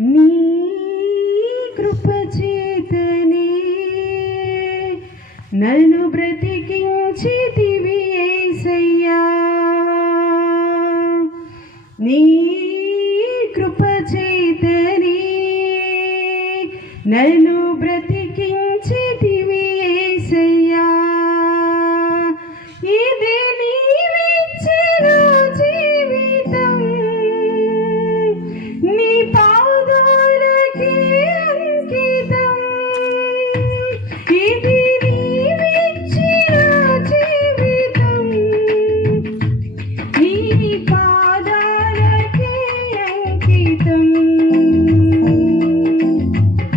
నీ కృప చేతనే నన్ను బ్రతికించితివి యేసయ్యా. నీ కృప చేతనే నన్ను బ్రతికించితివి యేసయ్యా. ఇది నీవిచ్చిన జీవితం, నీ పాదాలకే అంకితం. ఇది నీవిచ్చిన జీవితం, నీ పాదాలకే అంకితం.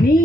నీ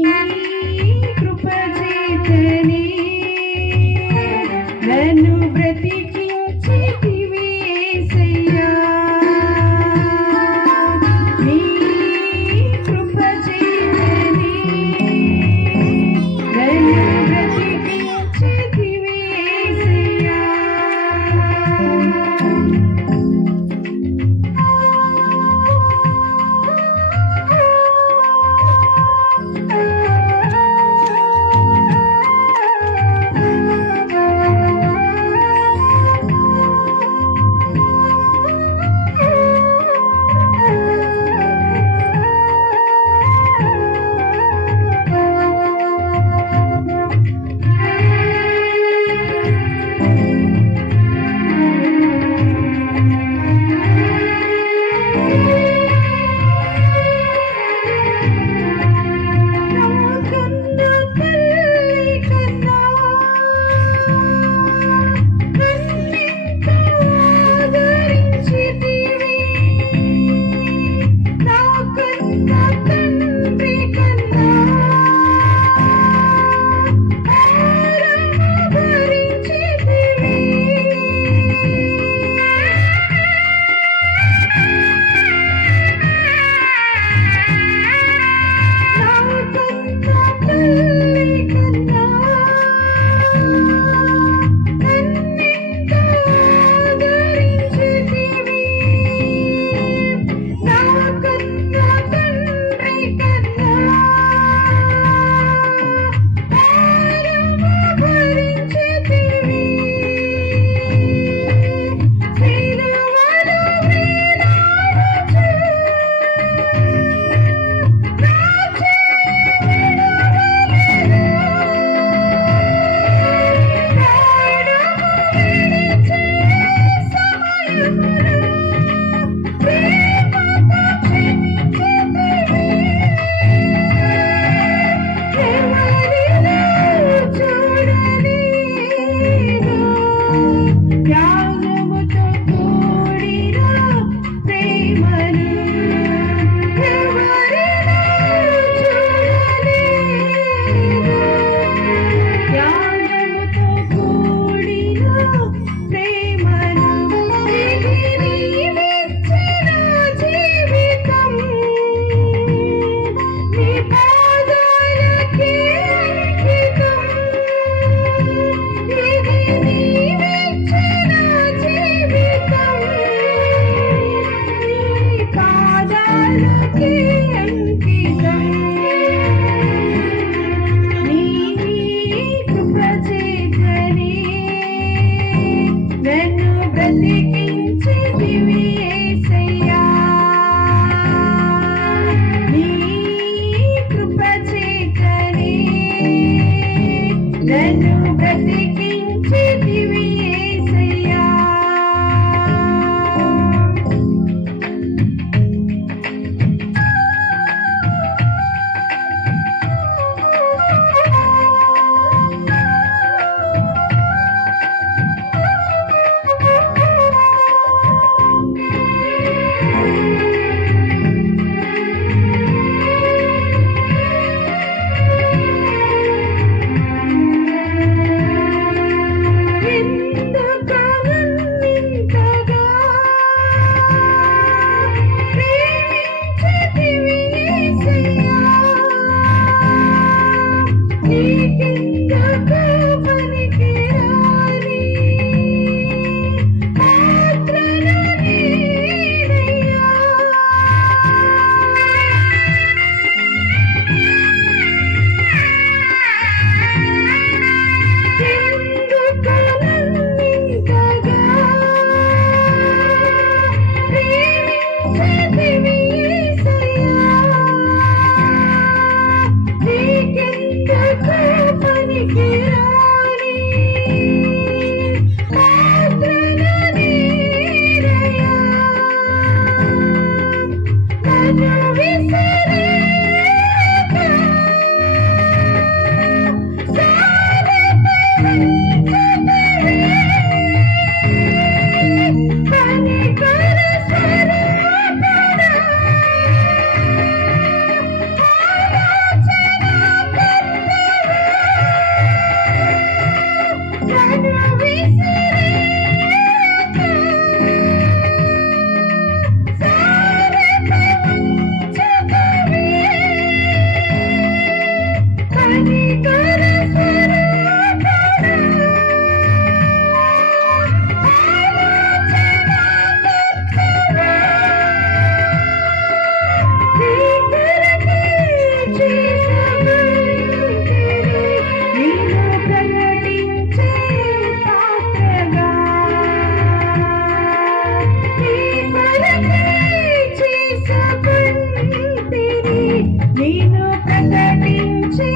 నేను ప్రకటించే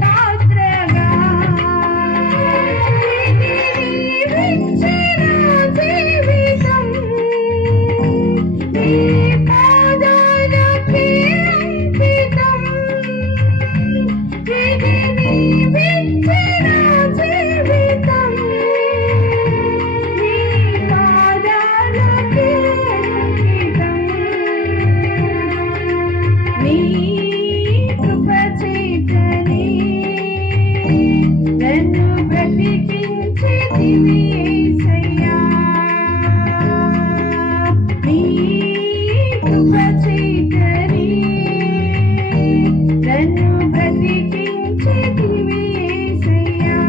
పాత్రగా ఇది నీవిచ్చిన జీవితం నీ పాదాలకే అంకితం ఇది నీవిచ్చిన జీవితం నీ పాదాలకే అంకితం నీ కృప చేతనే నన్ను బ్రతికించితివి యేసయ్యా నీ కృప చేతనే నన్ను బ్రతికించితివి యేసయ్యా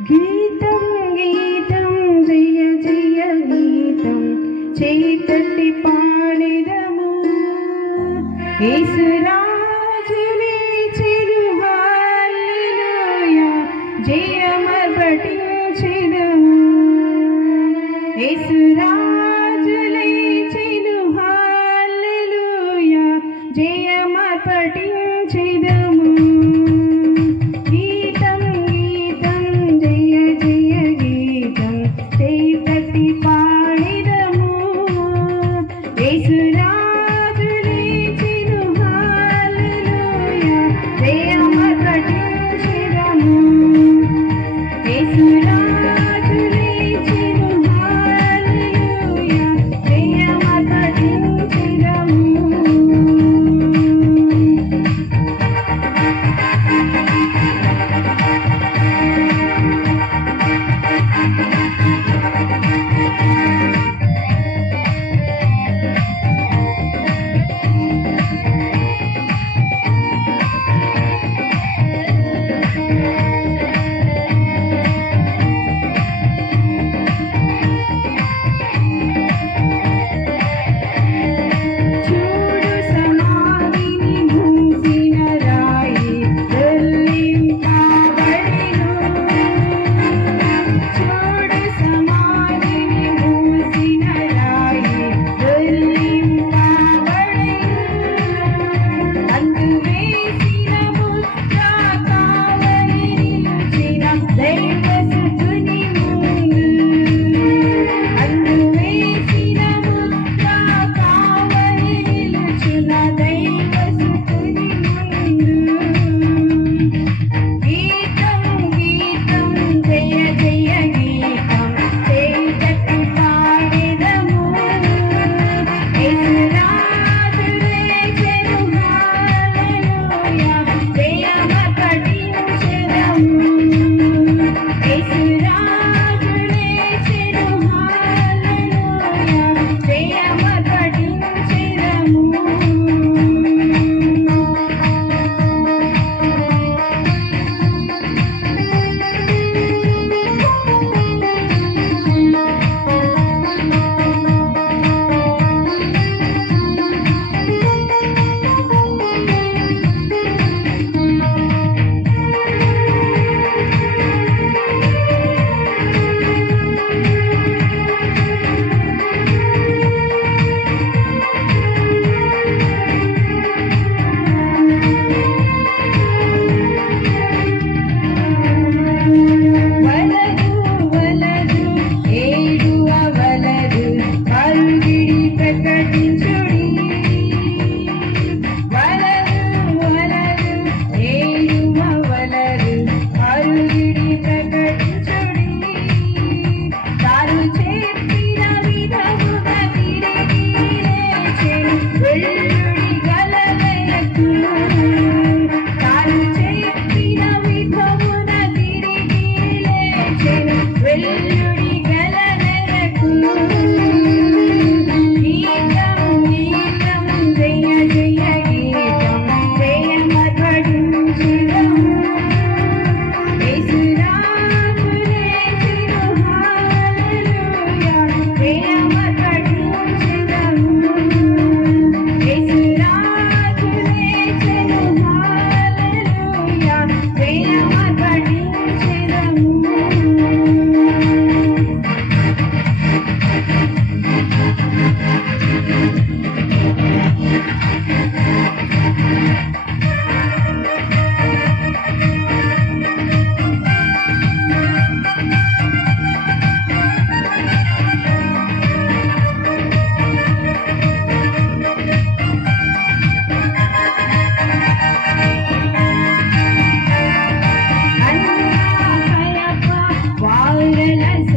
గీతం గీతం జయ జయ గీతం చేతట్టి పాడిదము యేసురాజునే చెడు హల్లెలూయా జయమర్పటించెదము యేసురాజునే చెడు హల్లెలూయా జయమర్పటించెదము గీతం గీతం జయ జయ గీతం చేతట్టి పాడిదము యేసురాజునే చెడు హల్లెలూయా జయమర్పటించెదము యేసురాజునే చెడు హల్లెలూయా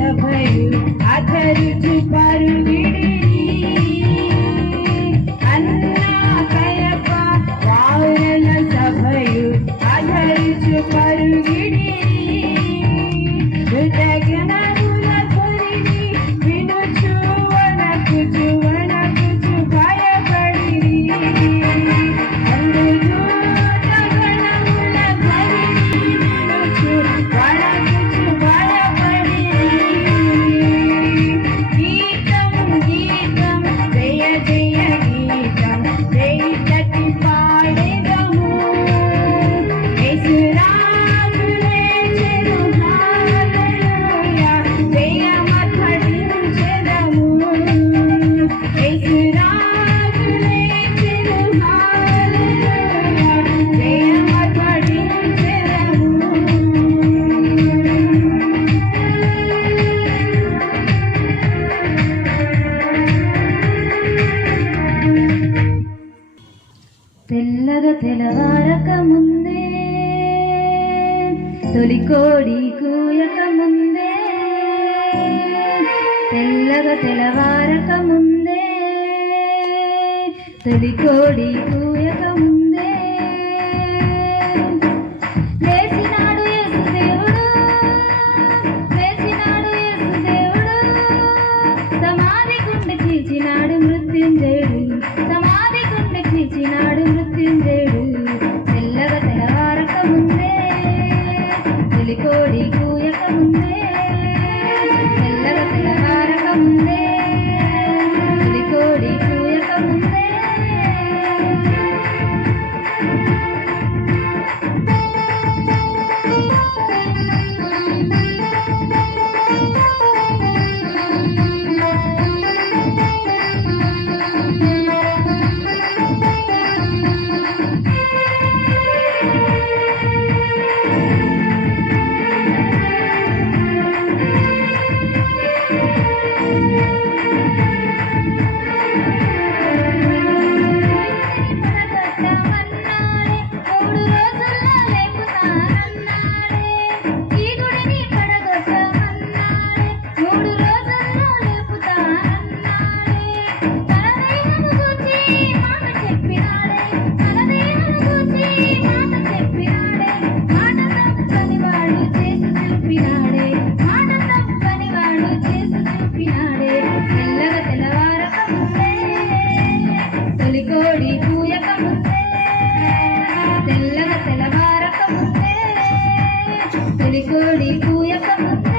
సభయు అధరుచు పరుగిడిరి అన్నా కయప వారల సభయు అధరుచు పరుగిడిరి హృదయగణముల ధ్వనిని వినుచు వణకుచు వణకుచు భయపడిరి అందుదూతగణముల ధ్వనిని వినుచు వణకుచు భయపడిరి గీతం గీతం జయ జయ గీతం జయతటి పాడెదము యేసురాజు లేచెను హల్లెలూయా జయమథడించెదము యేసురాజు లేచెను హల్లెలూయా జయమథడించెదము తెల్లగా తెలవారక ముందే తొలికోడి కూయక ముందే తెల్లగా తెలవారక ముందే తొలికోడి కూయక ముందే లేచినాడు యేసుదేవుడు లేచినాడు యేసుదేవుడు సమాధి గుండె చీల్చినాడు మృత్యుంజయుడు సమాధి గుండె చీల్చినాడు మృత్యుంజయుడు తెల్లగా తెలవారక ముందే తొలికోడి కూయక ముందే తెల్లగా తెలవారక ముందే తొలికోడి కూయక ముందే తొలికోడి కూయక ముందే తెల్లగా తెలవారక ముందే తొలికోడి కూయక ముందే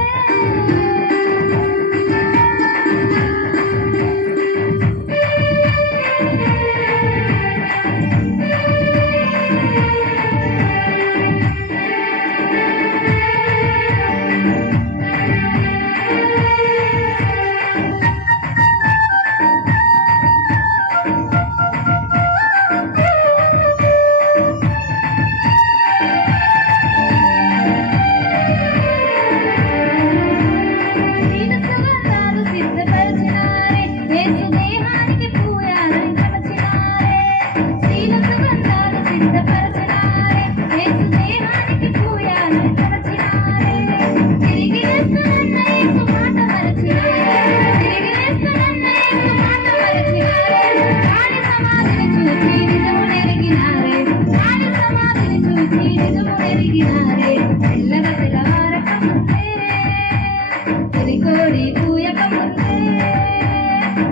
తొలికోడి కూయక ముందే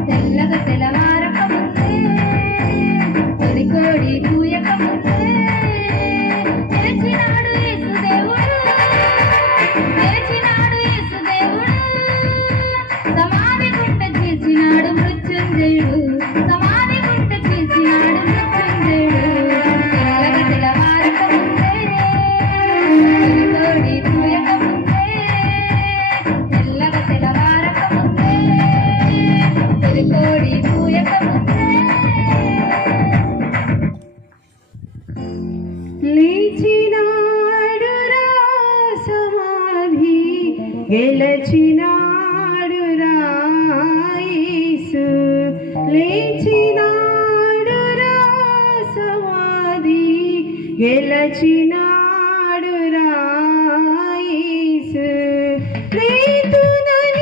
తెల్లగా తెలవారక ముందే తొలికోడి కూయక ముందే తెచ్చినాడు యేసుదేవుడు తెచ్చినాడు యేసుదేవుడు సమాధి గుంట చీల్చినాడు మృత్యుంజయుడు సమాధి గుంట చీల్చినాడు మృత్యుంజయుడు తెల్లగా తెలవారక ముందే తొలికోడి కూయక ముందే తెల్లగా తెలవారక ముందే తొలికోడి కూయక ముందే లేచినాడురా సమాధి గెలచినాడురా యేసు లేచినాడురా సమాధి గెలచినాడురా యేసు రేతునని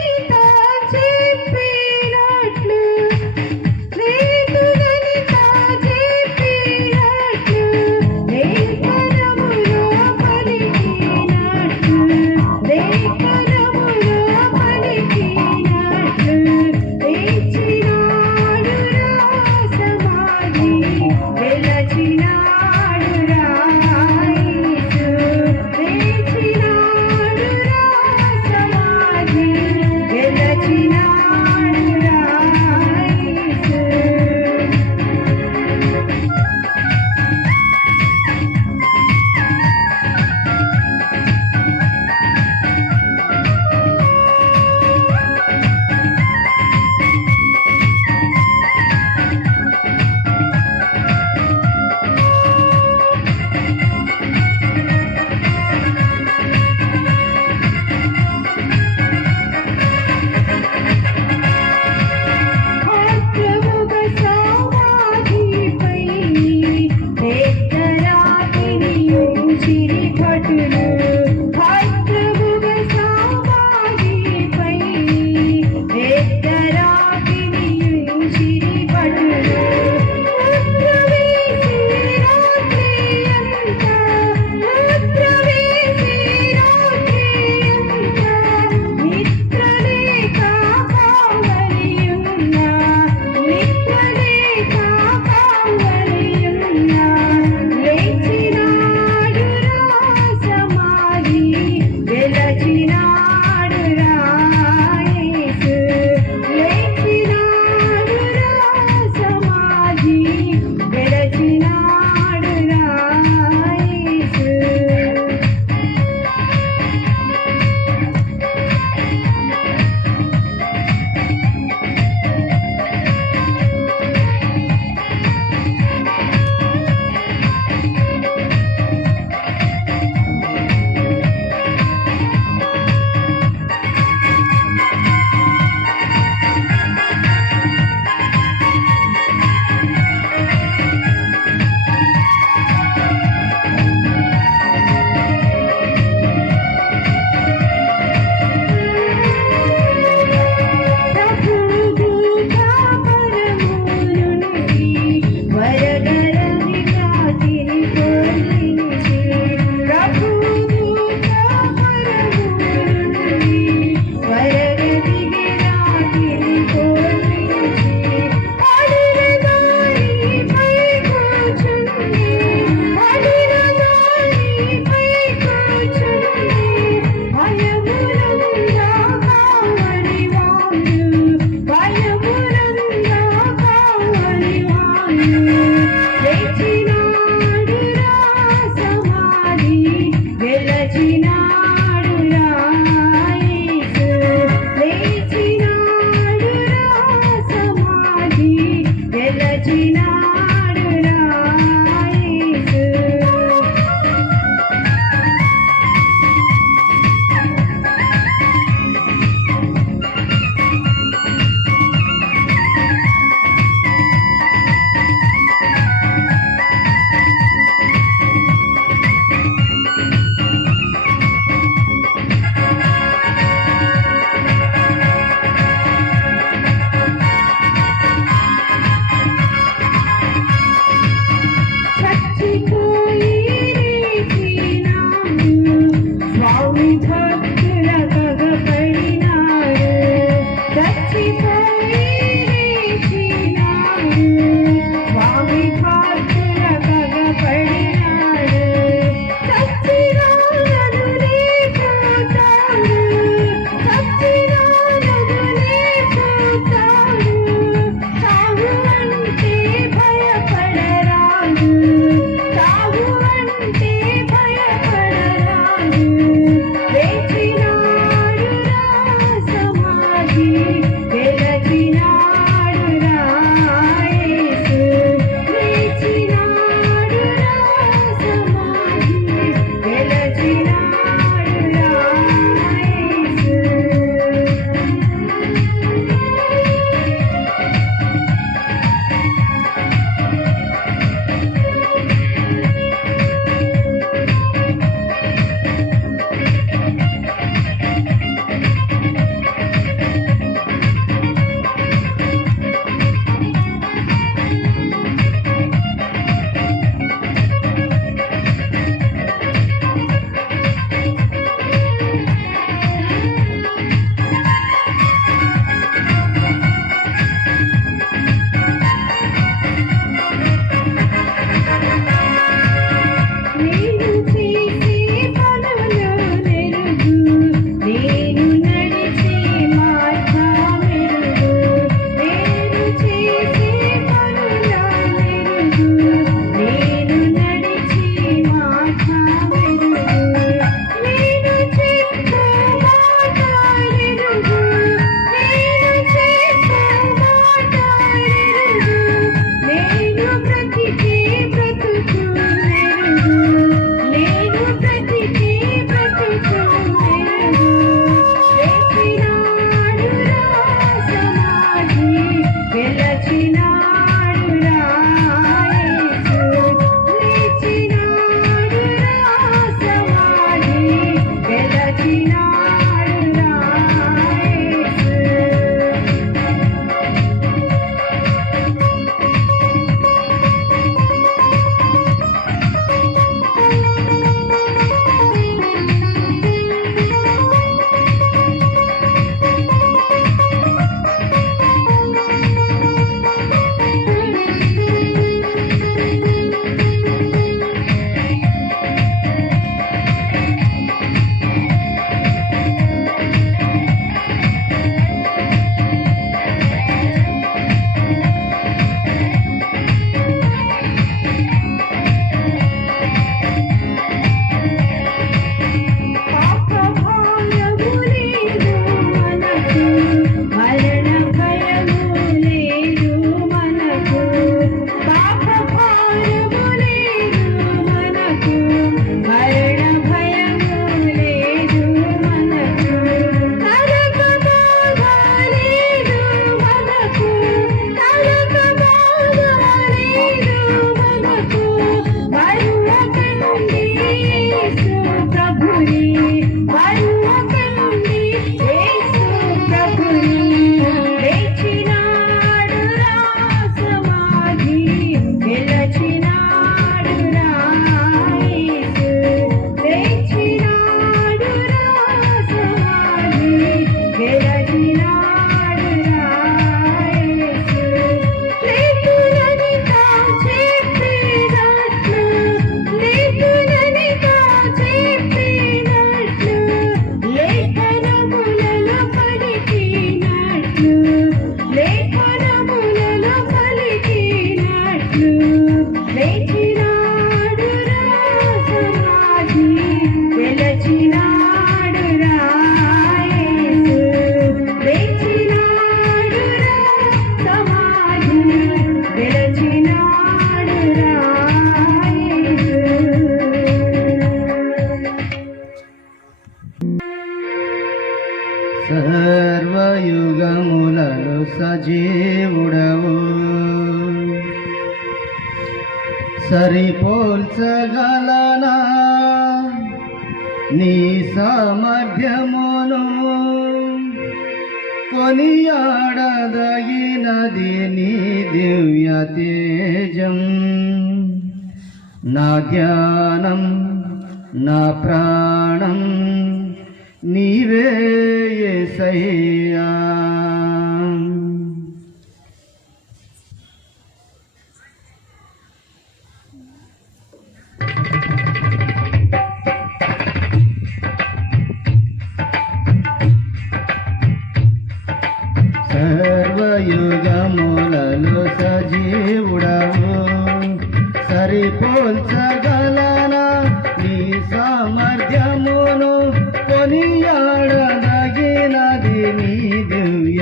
సర్వయుగములలో సజీవుడవు సరిపోల్చగలనా నీ సామర్థ్యమును కొనియాడదగినది నీ దివ్య తేజం నా ధ్యానం నా ప్రాణం నీవే యేసయ్యా సర్వయుగములలో సజీవుడవు సరిపోల్చగలనా నీ సామర్థ్యమును కొనియాడదగినది నీ దివ్య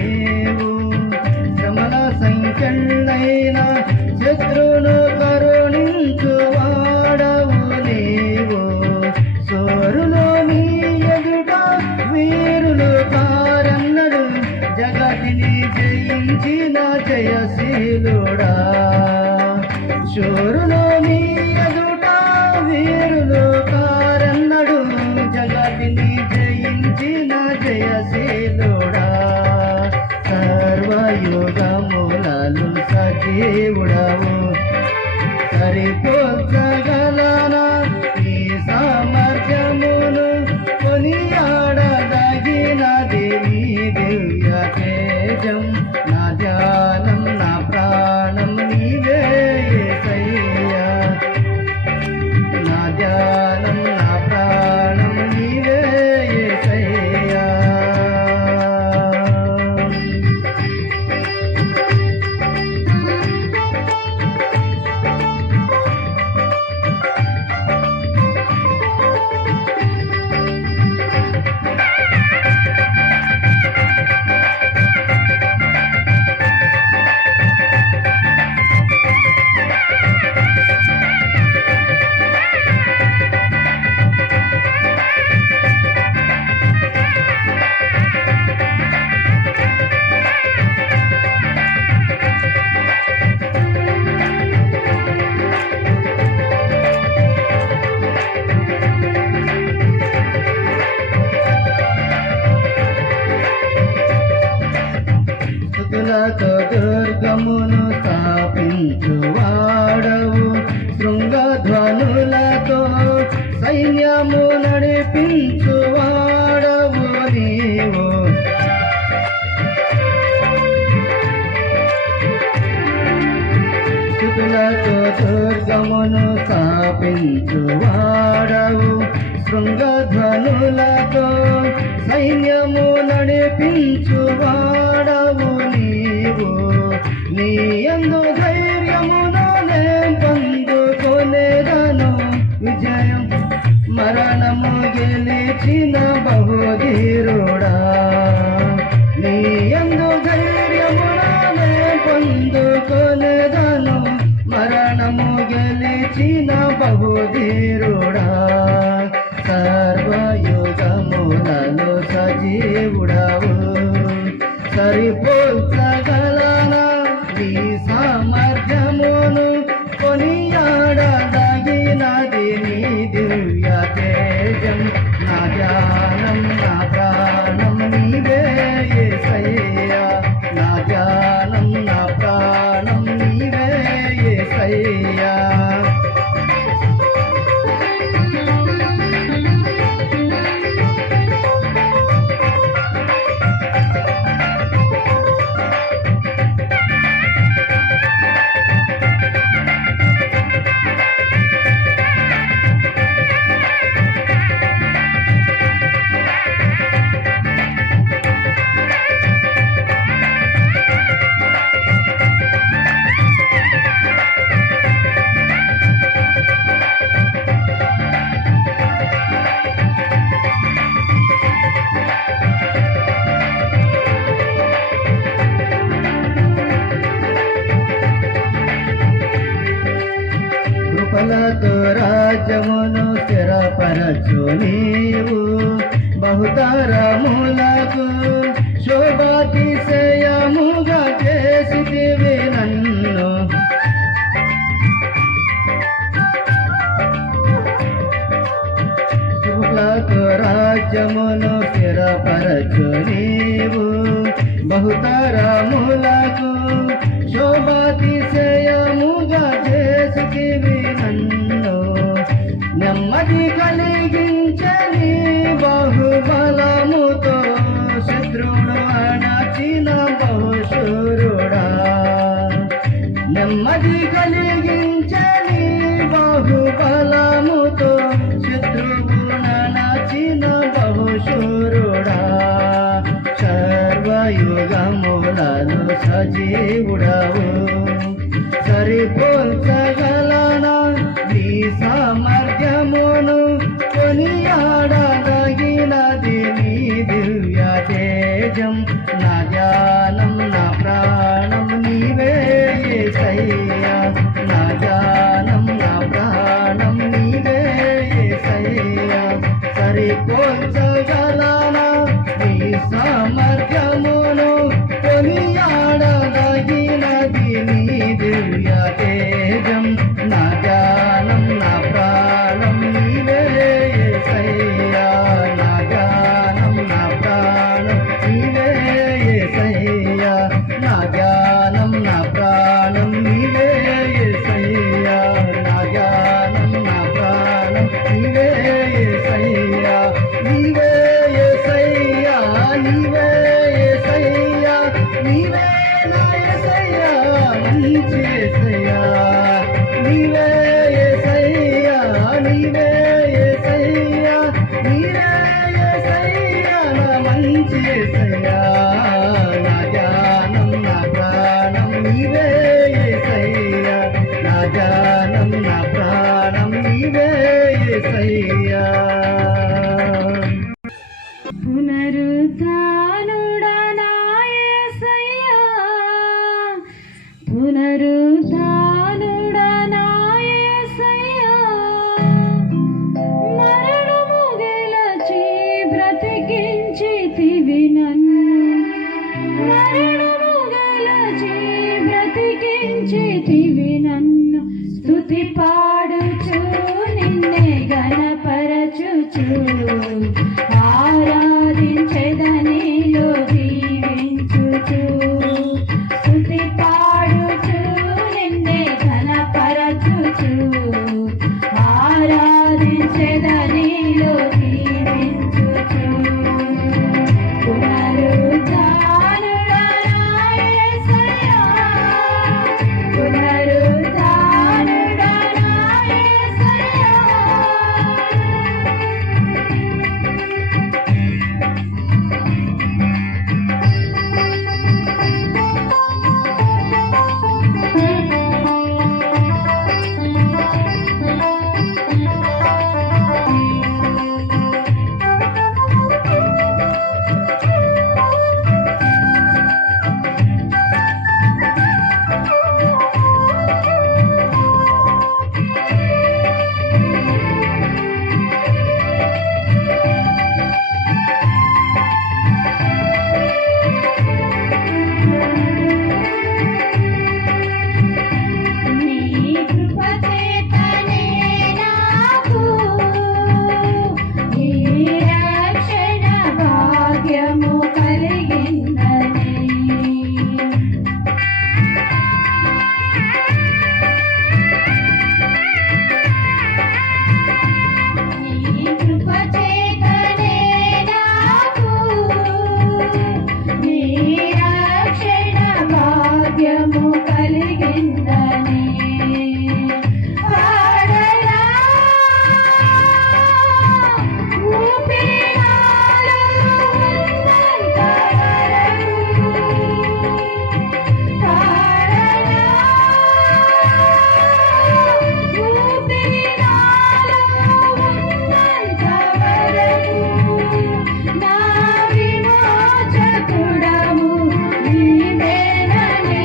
నీవు శ్రమల సంఖ్యలైన శత్రును కరుణించువాడవు నీవు సోరులో నీ ఎదుట వీరులు కారన్నడు జగతిని జయించిన జయశీలుడా శూరులో నీ ఎదుట వీరులు కారన్నడు జగతిని జయించిన జయశీలుడా సర్వయుగములను సజీవుడవు సరిపోల్చగలనా నీ సామర్థ్యమును కొనియాడదగినది నీ దివ్య తేజం నా ధ్యానం నా ప్రాణం నీవే యేసయ్యా నా ధ్యానం నా ప్రాణం నీవే యేసయ్యా స్తుతులతో దుర్గమును స్థాపించువాడవు శృంగధ్వనులతో సైన్యము నడిపించువాడవు నీవు స్తుతులతో దుర్గమును స్థాపించువాడవు శృంగధ్వనులతో సైన్యము నడిపించువాడవు నీవు నీ యందు ధైర్యమును నే పొందుకొనేదను విజయం మరణము గెలిచిన బహుధీరుడా నీ యందు ధైర్యమును నే పొందుకొనేదను మరణము గెలిచిన బహుధీరుడా సర్వయుగములలో సజీవుడవు సరిపోల్చగలనా నీ సామర్థ్యమును కొనియాడదగినది నీ దివ్య తేజం నా ధ్యానం నా ప్రాణం నీవే యేసయ్యా నా ధ్యానం నా ప్రాణం నీవే యేసయ్యా కృపలతో రాజ్యమును స్థిరపరచు నీవు బహుతరములకు శోభాతిశయముగా చేసితివి నన్ను కృపలతో రాజ్యమును స్థిరపరచు నీవు బహుతరములకు శోభాతిశయముగా చేసితివి నన్ను నెమ్మది కలిగించని బహుబలముతో శత్రువును అణచిన బహుశూరుడా నెమ్మది కలిగించని బహుబలముతో శత్రువును అణచిన బహుశూరుడా సర్వయుగములను సజీవుడవు సరిపోల్చగలనా నీ సామర్థ్యమును కొనియాడదగినది నీ దివ్య తేజం నా పునరుత్థానుడా నా యేసయ్యా, మరణము గెలచి బ్రతికించితివి నన్ను, మరణము గెలచి బ్రతికించితివి నన్ను. స్తుతి పాడుచు నిన్నే గణపరచుచు ఆరాధించెదనిలో జీవించుచు. స్తుతి పాడుచు నిన్నే ఘనపరచుచు ఆరాధించెదనిలో జీవించుచు. పునరుత్థానుడా నా యేసయ్యా, పునరుత్థానుడా నా యేసయ్యా. నీ కృప చేతనే నాకు ఈ రక్షణ భాగ్యము కలిగిందని. నీ కృప చేతనే నాకు ఈ రక్షణ భాగ్యము కలిగిందని. పాడనా ఊపిరినాలో ఉన్నంత వరకు, పాడనా ఊపిరినాలో ఉన్నంత వరకు, నా విమోచకుడవు నీవేనని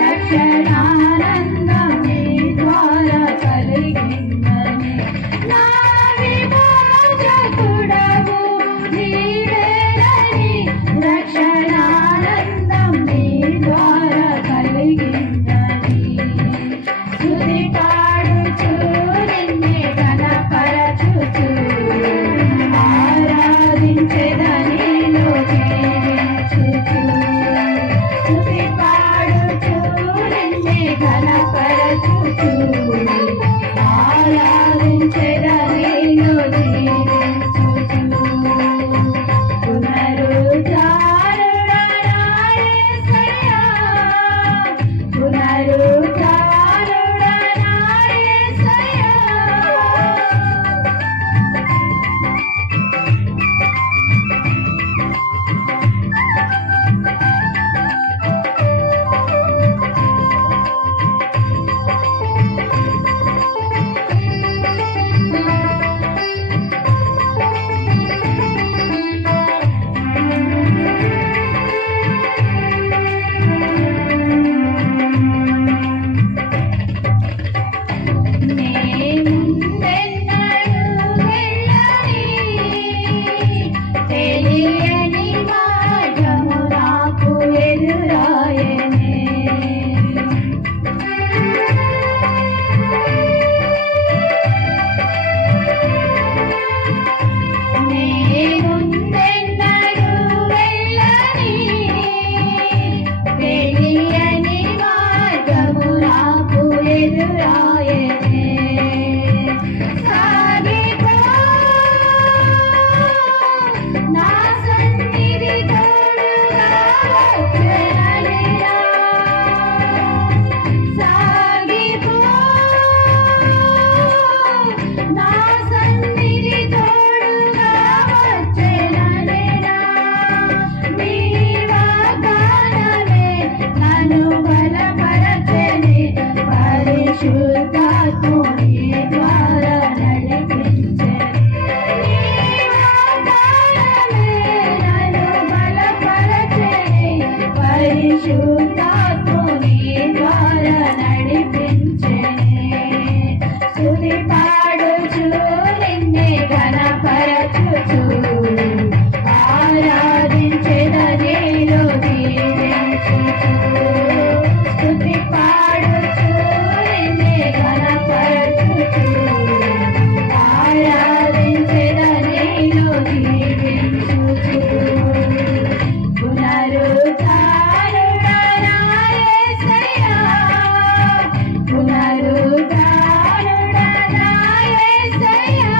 రక్షణానందం నీ ద్వారా కలిగిందని. నా విమోచకుడవు నీవేనని రక్షణానందం నీ ద్వారా కలిగిందని. స్తుతి పాడుచు నిన్నే ఘనపరచుచు ఆరాధించెదనిలో జీవించుచు. స్తుతి పాడుచు నిన్నే ఘనపరచుచు ఆరాధించెదనిలో జీవించుచు. పునరుత్థానుడా నా యేసయ్యా, పునరుత్థానుడా నా యేసయ్యా. తెలియని మార్గము నాకు ఎదురాయనే. నేనుందెన్నడూ వెళ్ళని తెలియని మార్గము నాకు ఎదురాయనే. సాగిపో నా సన్నిధి తోడుగా వచ్చెననిరా. సాగిపో నా సన్నిధి తోడుగా వచ్చెననిరా. నీ వాగ్దానమే నన్ను బలపరచెని, పరిశుద్ధాత్ముని ద్వారా నడిపించెని. నీ వాగ్దానమే నన్ను బలపరచెని, పరిశుద్ధాత్ముని ద్వారా నడిపించెనే స్తుతి పాడుచు నిన్నే ఘనపరచుచు ఆరాధించెదనే దీవించుచు స్తుతి పాడుచు నిన్నే ఘనపరచుచు ఆరాధించెదనే దీవించుచు పునరుద్ధారుడా నా యేసయ్యా పునరుద్ధారుడా నా యేసయ్యా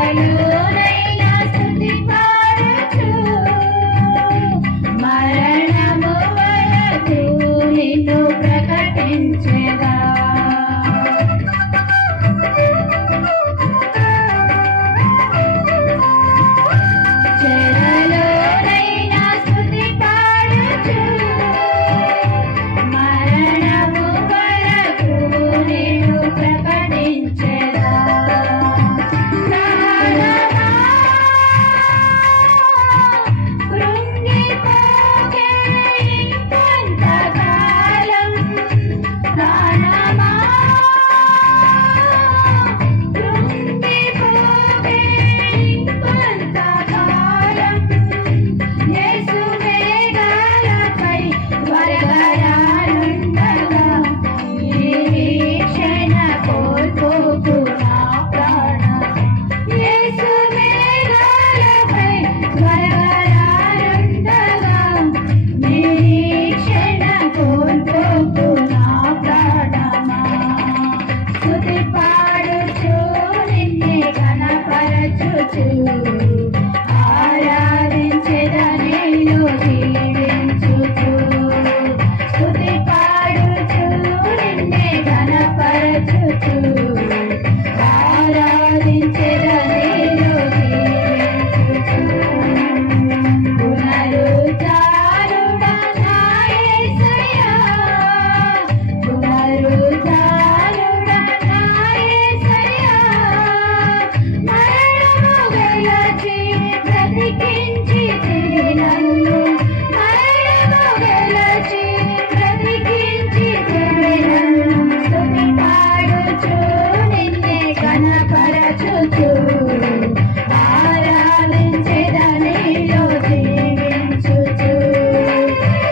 చెరలోనైనా స్తుతి పాడుచు మరణము వరకు నిన్ను ప్రకటించెదా చెరలోనైనా స్తుతి పాడుచు మరణము వరకు నిన్ను ప్రకటించెదా కృంగిపోకే ఇంకొంతకాలం ప్రాణమా కృంగిపోకే ఇంకొంతకాలం యేసు మేఘాలపై త్వరగా రానుండగా నిరీక్షణ కోల్పోకు నా ప్రాణమా యేసు మేఘాలపై త్వరగా రానుండగా నిరీక్షణ కోల్పోకు నా ప్రాణమా స్తుతి పాడుచు నిన్నే ఘనపరచుచు ఆరాధించెదనే దీవించుచు స్తుతి పాడుచు నిన్నే ఘనపరచుచు ఆరాధించెదనే దీవించుచు పునరుద్ధారుడా నా యేసయ్యా పునరుద్ధారుడా నా యేసయ్యా మరణము గెలిచి బ్రతికించితివి నన్ను మరణము గెలిచి బ్రతికించితివి నన్ను స్తుతి పాడుచు నిన్నే ఘనపరచుచు ఆరాధించెదనే దీవించుచు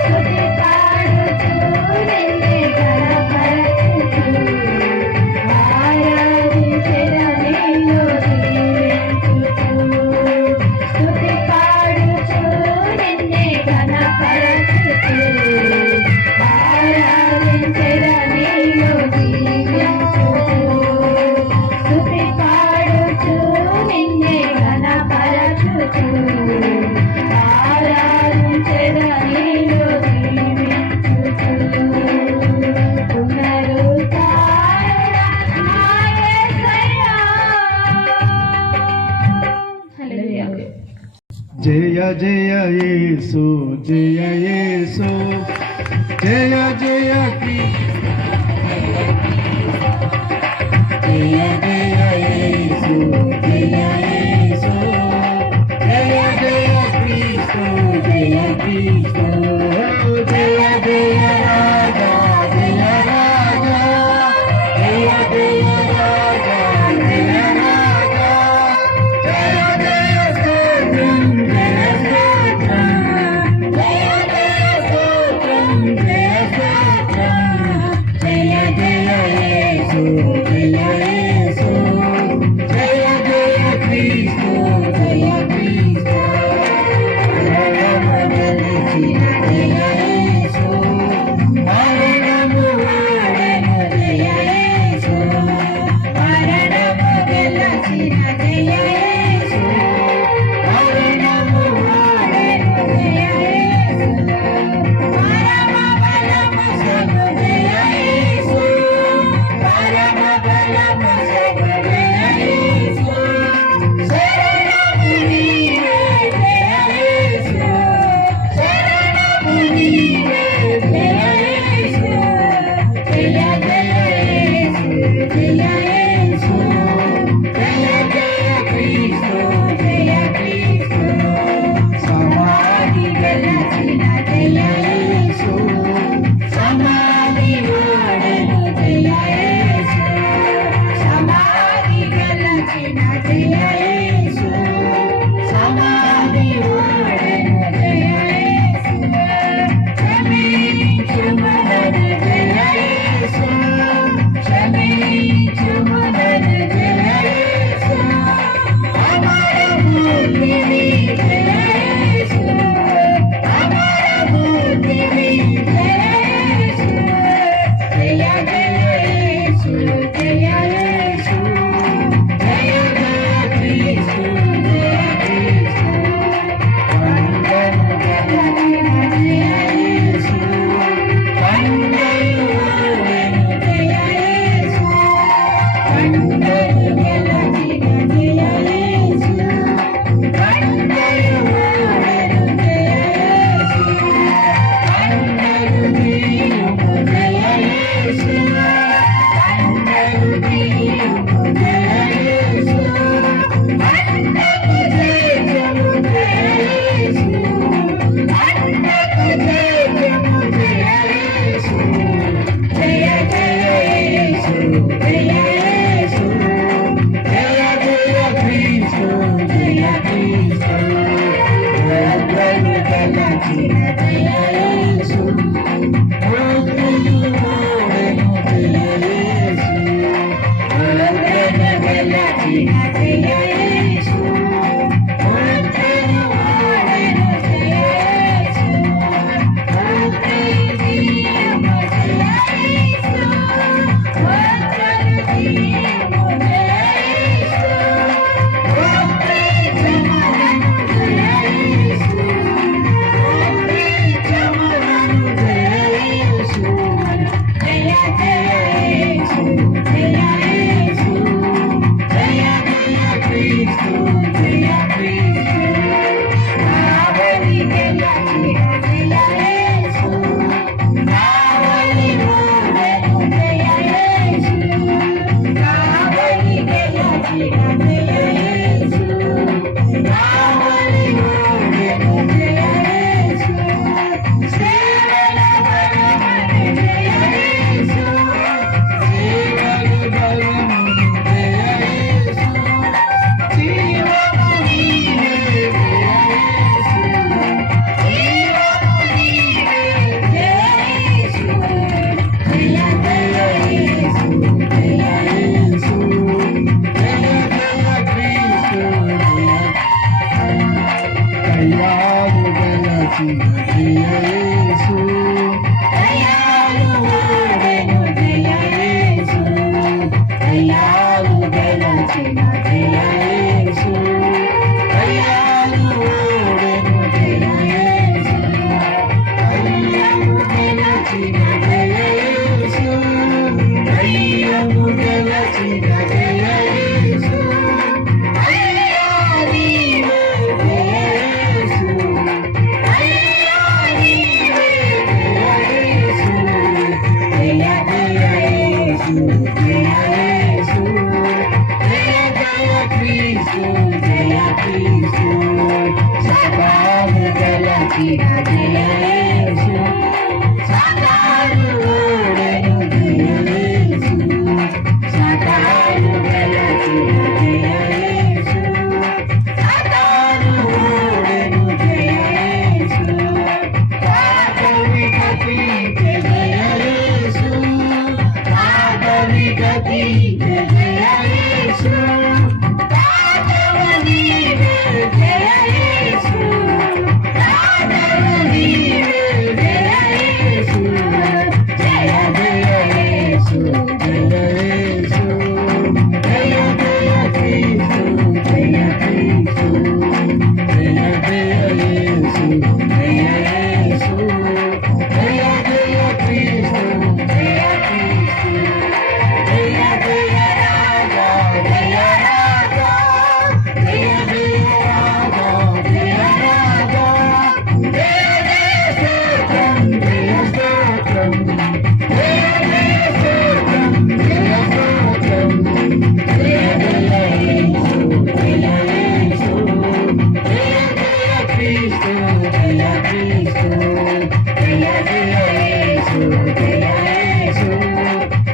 స్తుతి పాడుచు నిన్నే ఘనపరచుచు ఆరాధించెదనే దీవించుచు స్తుతి పాడుచు నిన్నే ఘనపరచుచు ఆరాధించెదనే దీవించుచు స్తుతి పాడుచు నిన్నే ఘనపరచుచు ఆరాధించెదనే దీవించుచు పునరుద్ధారుడా నా యేసయ్యా హల్లెలూయా జయ జయ యేసు జయ యేసు జయ జయ జయ జయ యేసు జయ యేసు జయ జయ క్రీస్తు జయ క్రీస్తు జయ జయ రాజా జయ రాజా జయ జయ రాజా జయ రాజా జయ జయ స్తోత్రం జయ స్తోత్రం జయ జయ స్తోత్రం జయ స్తోత్రం జయ జయ యేసు జయ యేసు గెలచిన జయ యేసు ఉగ్రను ఓడెను జయ యేసు ఉగ్రను గెలచిన జయ యేసు ఉగ్రను ఓడెను జయ యేసు ఉగ్రను జీవము జయ యేసు ఉగ్రను జీవము జయ యేసు ఉగ్రను జమలను జయ యేసు ఉగ్రను జమలను జయ యేసు జయ జయ యేసు జయ యేసు జయ జయ క్రీస్తు జయ క్రీస్తు నావలి గెలచిన జయ యేసు నావలి ఓడెను జయ యేసు నావలి గెలచిన జయ యేసు నావలి ఓడెను జయ యేసు సేవల బలమును జయ యేసు సేవల బలమును జయ యేసు జీవము నీవే జయ యేసు జీవము నీవే జయ యేసు జయ జయ యేసు జయ యేసు జయ జయ క్రీస్తు జయ దయాలు గలచిన జయ యేసు దయాలు ఓడెను జయ యేసు దయాలు గలచిన జయ యేసు దయాలు ఓడెను జయ యేసు దయ్యము గలచిన జయ యేసు దయ్యము గలచిన జయ యేసు అయ్యా నీవే జయ యేసు అయ్యా నీవే జయ యేసు జయ జయ యేసు జయ యేసు జయ జయ క్రీస్తు జయ క్రీస్తు సదాము గలచిన జయ యేసు సదాము ఓడెను జయ యేసు సదాము గలచిన జయ యేసు సదాము ఓడెను జయ యేసు పాపవి గతి జయ యేసు పాపవి గతి జయ యేసు పాపవ నీవే జయ యేసు పాపవ నీవే జయ యేసు జయ జయ యేసు జయ యేసు జయ జయ క్రీస్తు జయ క్రీస్తు జయ జయ యేసు జయ యేసు జయ జయ క్రీస్తు జయ క్రీస్తు జయ జయ రాజా జయ రాజా జయ జయ రాజా జయ రాజా జయ జయ స్తోత్రం జయ స్తోత్రం జయ జయ స్తోత్రం జయ స్తోత్రం జయ జయ యేసు జయ యేసు జయ జయ క్రీస్తు జయ క్రీస్తు జయ జయ యేసు జయ యేసు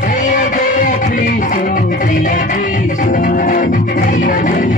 జయ జయ క్రీస్తు జయ క్రీస్తు జయ జయ